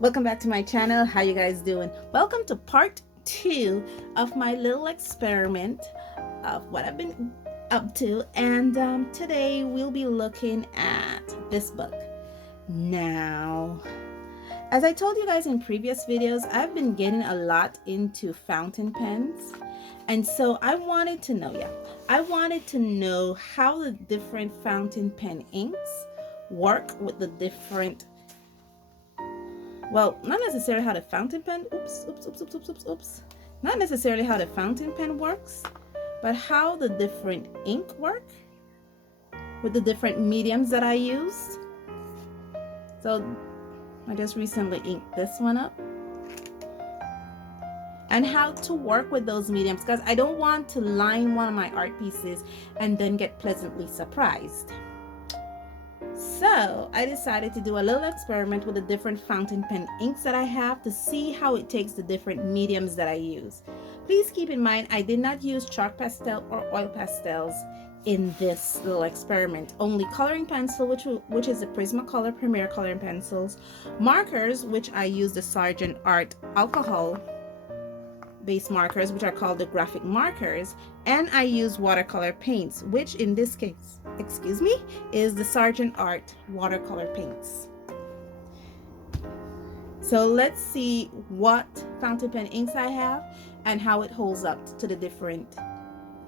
Welcome back to my channel. How you guys doing? Welcome to part 2 of my little experiment of what I've been up to, and today we'll be looking at this book. Now, as I told you guys in previous videos, I've been getting a lot into fountain pens, and so I wanted to know how the different fountain pen inks work with the different, well, not necessarily how the fountain pen, not necessarily how the fountain pen works, but how the different ink work with the different mediums that I use. So I just recently inked this one up, and how to work with those mediums, because I don't want to line one of my art pieces and then get pleasantly surprised. So I decided to do a little experiment with the different fountain pen inks that I have to see how it takes the different mediums that I use. Please keep in mind, I did not use chalk pastel or oil pastels in this little experiment. Only coloring pencil, which is the Prismacolor Premier coloring pencils, markers, which I use the Sargent Art alcohol base markers, which are called the graphic markers, and I use watercolor paints, which in this case, is the Sargent Art watercolor paints. So let's see what fountain pen inks I have and how it holds up to the different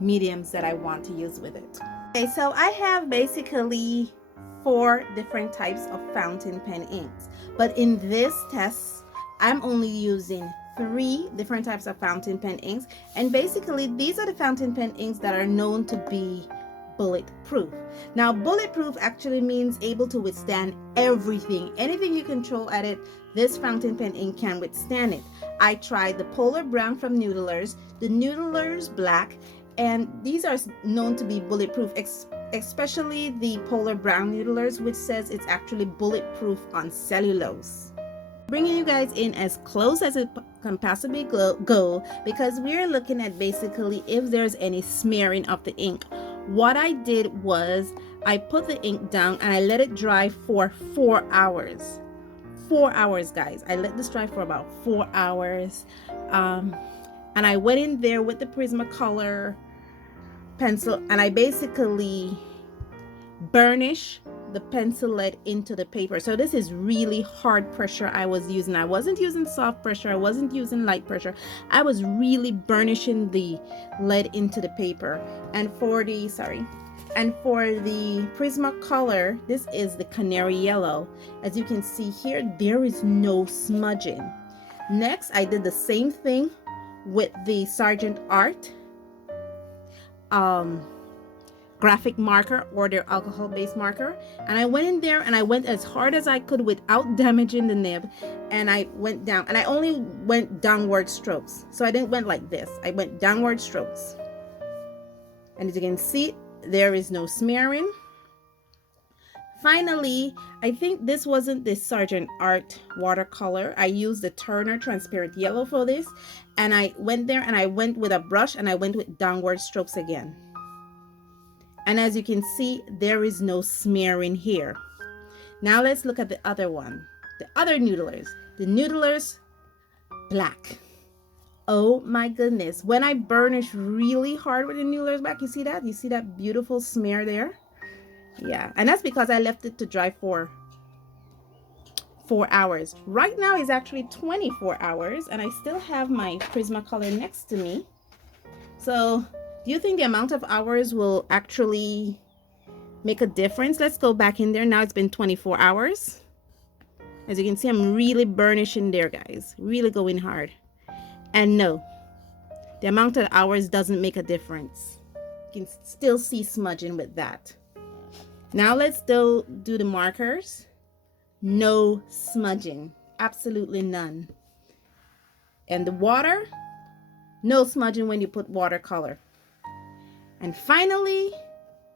mediums that I want to use with it. Okay, so I have basically 4 different types of fountain pen inks, but in this test I'm only using 3 different types of fountain pen inks, and basically these are the fountain pen inks that are known to be bulletproof. Now, bulletproof actually means able to withstand everything. Anything you can throw at it, this fountain pen ink can withstand it. I tried the Polar Brown from Noodlers, the Noodlers Black, and these are known to be bulletproof, especially the Polar Brown Noodlers, which says it's actually bulletproof on cellulose. Bringing you guys in as close as it can possibly go, because we're looking at basically if there's any smearing of the ink. What I did was I put the ink down and I let it dry for 4 hours. 4 hours, guys. I let this dry for about 4 hours, and I went in there with the Prismacolor pencil and I basically burnish the pencil lead into the paper. So this is really hard pressure I was using. I wasn't using soft pressure, I wasn't using light pressure. I was really burnishing the lead into the paper. And for the Prismacolor, this is the Canary Yellow. As you can see here, there is no smudging. Next, I did the same thing with the Sargent Art graphic marker, or their alcohol based marker, and I went in there and I went as hard as I could without damaging the nib, and I went down, and I only went downward strokes, so I didn't went like this. I went downward strokes, and as you can see, there is no smearing. Finally, I think this wasn't the Sargent Art watercolor. I used the Turner transparent yellow for this, and I went there and I went with a brush and I went with downward strokes again. And as you can see, there is no smearing here. Now let's look at the other one, the other Noodlers, the Noodlers Black. Oh my goodness. When I burnish really hard with the Noodlers Black, you see that? You see that beautiful smear there? Yeah, and that's because I left it to dry for 4 hours. Right now is actually 24 hours, and I still have my Prismacolor next to me. So do you think the amount of hours will actually make a difference? Let's go back in there. Now it's been 24 hours. As you can see, I'm really burnishing there, guys. Really going hard. And no, the amount of hours doesn't make a difference. You can still see smudging with that. Now let's do the markers. No smudging. Absolutely none. And the water, no smudging when you put watercolor. And finally,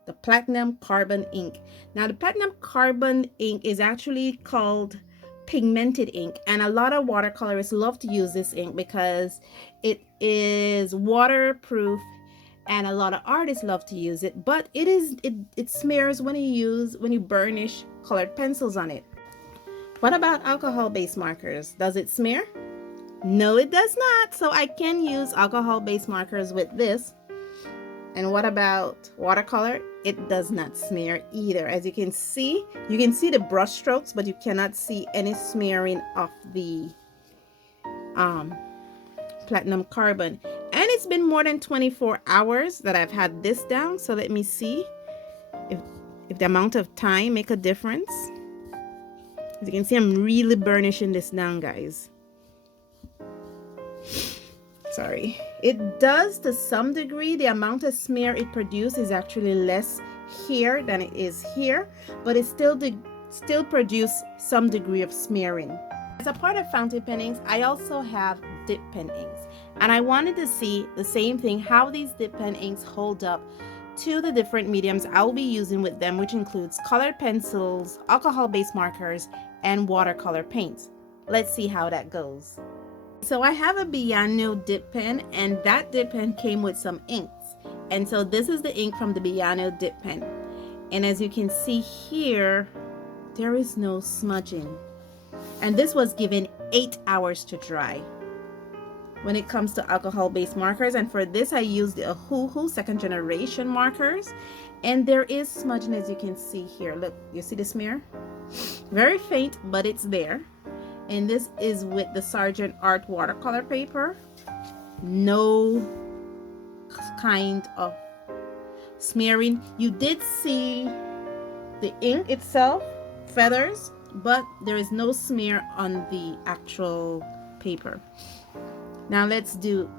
the Platinum Carbon ink. Now, the Platinum Carbon ink is actually called pigmented ink, and a lot of watercolorists love to use this ink because it is waterproof, and a lot of artists love to use it, but it smears when you burnish colored pencils on it. What about alcohol-based markers? Does it smear? No, it does not. So I can use alcohol-based markers with this. And what about watercolor? It does not smear either. As you can see the brush strokes, but you cannot see any smearing of the platinum carbon. And it's been more than 24 hours that I've had this down. So let me see if the amount of time make a difference. As you can see, I'm really burnishing this down, guys. Sorry. It does to some degree. The amount of smear it produces is actually less here than it is here, but it still produce some degree of smearing. As a part of fountain pen inks, I also have dip pen inks, and I wanted to see the same thing, how these dip pen inks hold up to the different mediums I'll be using with them, which includes colored pencils, alcohol-based markers, and watercolor paints. Let's see how that goes. So I have a Bianyo dip pen, and that dip pen came with some inks. And so this is the ink from the Bianyo dip pen. And as you can see here, there is no smudging. And this was given 8 hours to dry. When it comes to alcohol-based markers, and for this I used the Ohuhu second generation markers, and there is smudging, as you can see here. Look, you see the smear? Very faint, but it's there. And this is with the Sargent Art watercolor paper. No kind of smearing. You did see the ink itself, feathers, but there is no smear on the actual paper. Now let's do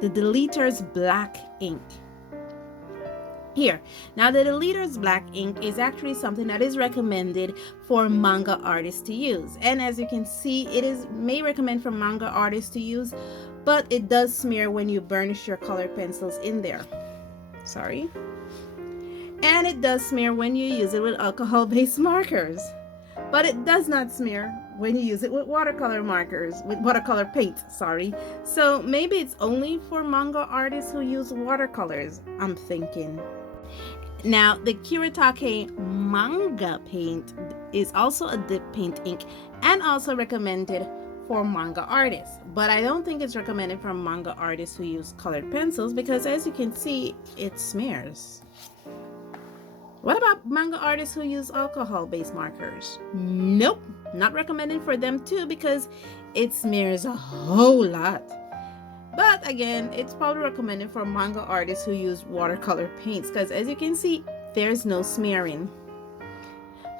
the Deleter's black ink. Here, now the Deleter's black ink is actually something that is recommended for manga artists to use. And as you can see, it is may recommend for manga artists to use, but it does smear when you burnish your colored pencils in there. Sorry. And it does smear when you use it with alcohol-based markers. But it does not smear when you use it with watercolor markers, with watercolor paint, sorry. So maybe it's only for manga artists who use watercolors, I'm thinking. Now, the Kuretake manga paint is also a dip paint ink and also recommended for manga artists. But I don't think it's recommended for manga artists who use colored pencils because, as you can see, it smears. What about manga artists who use alcohol-based markers? Nope, not recommended for them too because it smears a whole lot. But again, it's probably recommended for manga artists who use watercolor paints because, as you can see, there's no smearing.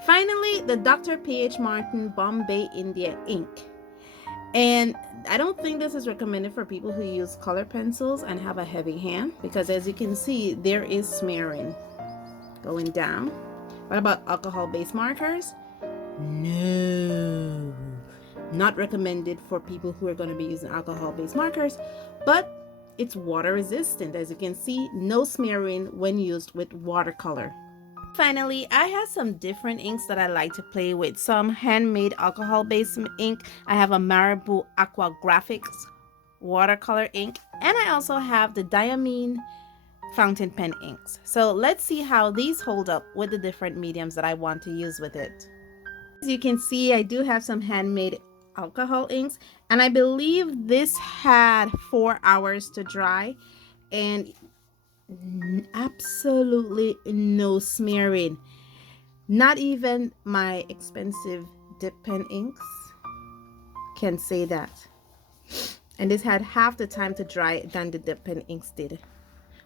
Finally, the Dr. P.H. Martin Bombay India ink. And I don't think this is recommended for people who use color pencils and have a heavy hand because, as you can see, there is smearing going down. What about alcohol-based markers? No, not recommended for people who are going to be using alcohol-based markers, but it's water resistant. As you can see, no smearing when used with watercolor. Finally, I have some different inks that I like to play with. Some handmade alcohol-based ink. I have a Marabou Aqua Graphics watercolor ink, and I also have the Diamine fountain pen inks. So let's see how these hold up with the different mediums that I want to use with it. As you can see, I do have some handmade alcohol inks, and I believe this had 4 hours to dry and absolutely no smearing. Not even my expensive dip pen inks can say that. And this had half the time to dry than the dip pen inks did.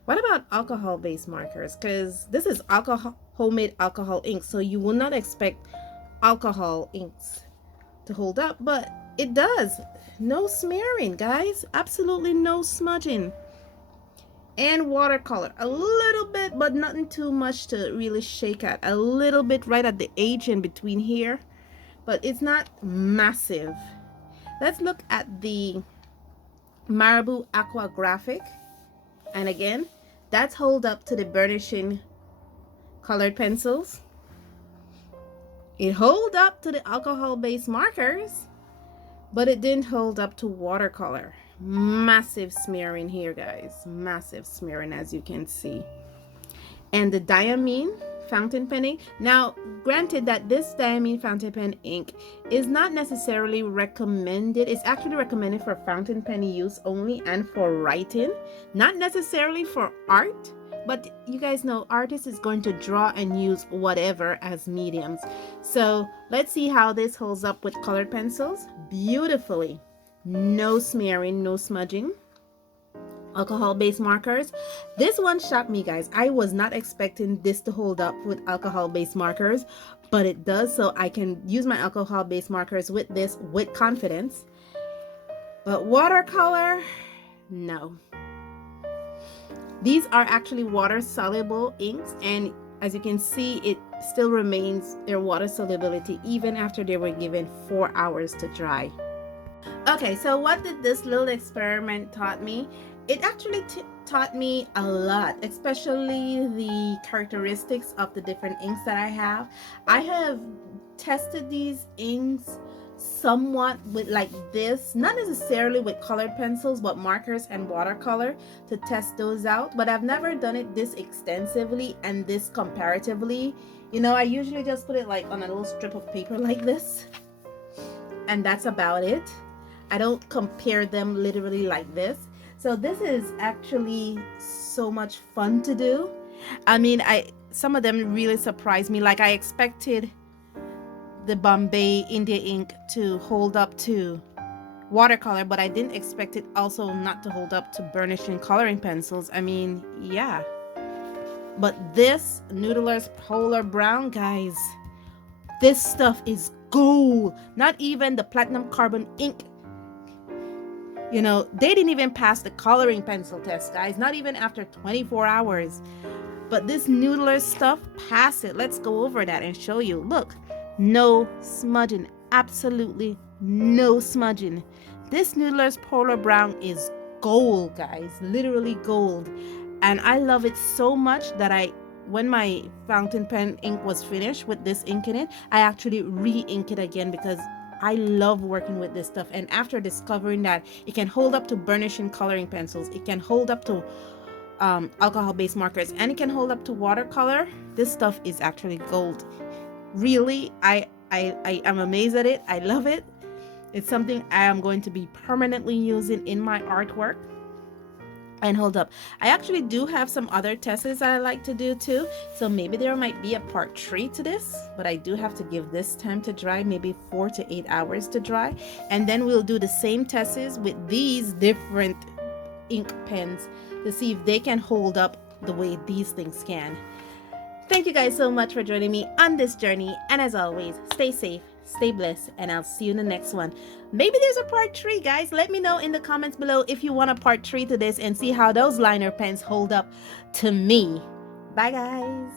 What about alcohol-based markers? Because this is homemade alcohol ink, so you will not expect alcohol inks to hold up, but it does. No smearing, guys. Absolutely no smudging. And watercolor, a little bit, but nothing too much to really shake at. A little bit right at the edge in between here, but it's not massive. Let's look at the Marabou Aqua Graphic. And again, that's hold up to the burnishing colored pencils. It hold up to the alcohol-based markers, but it didn't hold up to watercolor. Massive smearing here, guys. Massive smearing, as you can see. And the Diamine fountain pen ink. Now, granted that this diamine fountain pen ink is not necessarily recommended. It's actually recommended for fountain pen use only and for writing, not necessarily for art. But you guys know artist is going to draw and use whatever as mediums. So let's see how this holds up with colored pencils. Beautifully. No smearing, no smudging. Alcohol-based markers. This one shocked me, guys. I was not expecting this to hold up with alcohol-based markers, but it does. So I can use my alcohol-based markers with this with confidence. But watercolor, no. These are actually water-soluble inks, and as you can see, it still remains their water solubility even after they were given 4 hours to dry. Okay, so what did this little experiment taught me? It actually taught me a lot, especially the characteristics of the different inks that I have. I have tested these inks somewhat with like this, not necessarily with colored pencils, but markers and watercolor to test those out. But I've never done it this extensively and this comparatively. You know, I usually just put it like on a little strip of paper like this, and that's about it. I don't compare them literally like this. So this is actually so much fun to do. I mean, some of them really surprised me. Like I expected the Bombay India ink to hold up to watercolor, but I didn't expect it also not to hold up to burnishing coloring pencils. I mean, yeah. But this Noodler's Polar Brown, guys, this stuff is gold. Not even the platinum carbon ink. You know, they didn't even pass the coloring pencil test, guys. Not even after 24 hours. But this Noodler stuff, pass it. Let's go over that and show you. Look, no smudging. Absolutely no smudging. This Noodler's Polar Brown is gold, guys. Literally gold. And I love it so much that when my fountain pen ink was finished with this ink in it, I actually re-ink it again because I love working with this stuff. And after discovering that it can hold up to burnishing coloring pencils, it can hold up to alcohol-based markers, and it can hold up to watercolor, this stuff is actually gold. Really, I am amazed at it. I love it. It's something I am going to be permanently using in my artwork. And hold up, I actually do have some other tests that I like to do too, so maybe there might be a part 3 to this, but I do have to give this time to dry, maybe 4 to 8 hours to dry, and then we'll do the same tests with these different ink pens to see if they can hold up the way these things can. Thank you guys so much for joining me on this journey, and as always, stay safe, stay blessed, and I'll see you in the next one. Maybe there's a part 3, guys. Let me know in the comments below if you want a part 3 to this and see how those liner pens hold up to me. Bye, guys.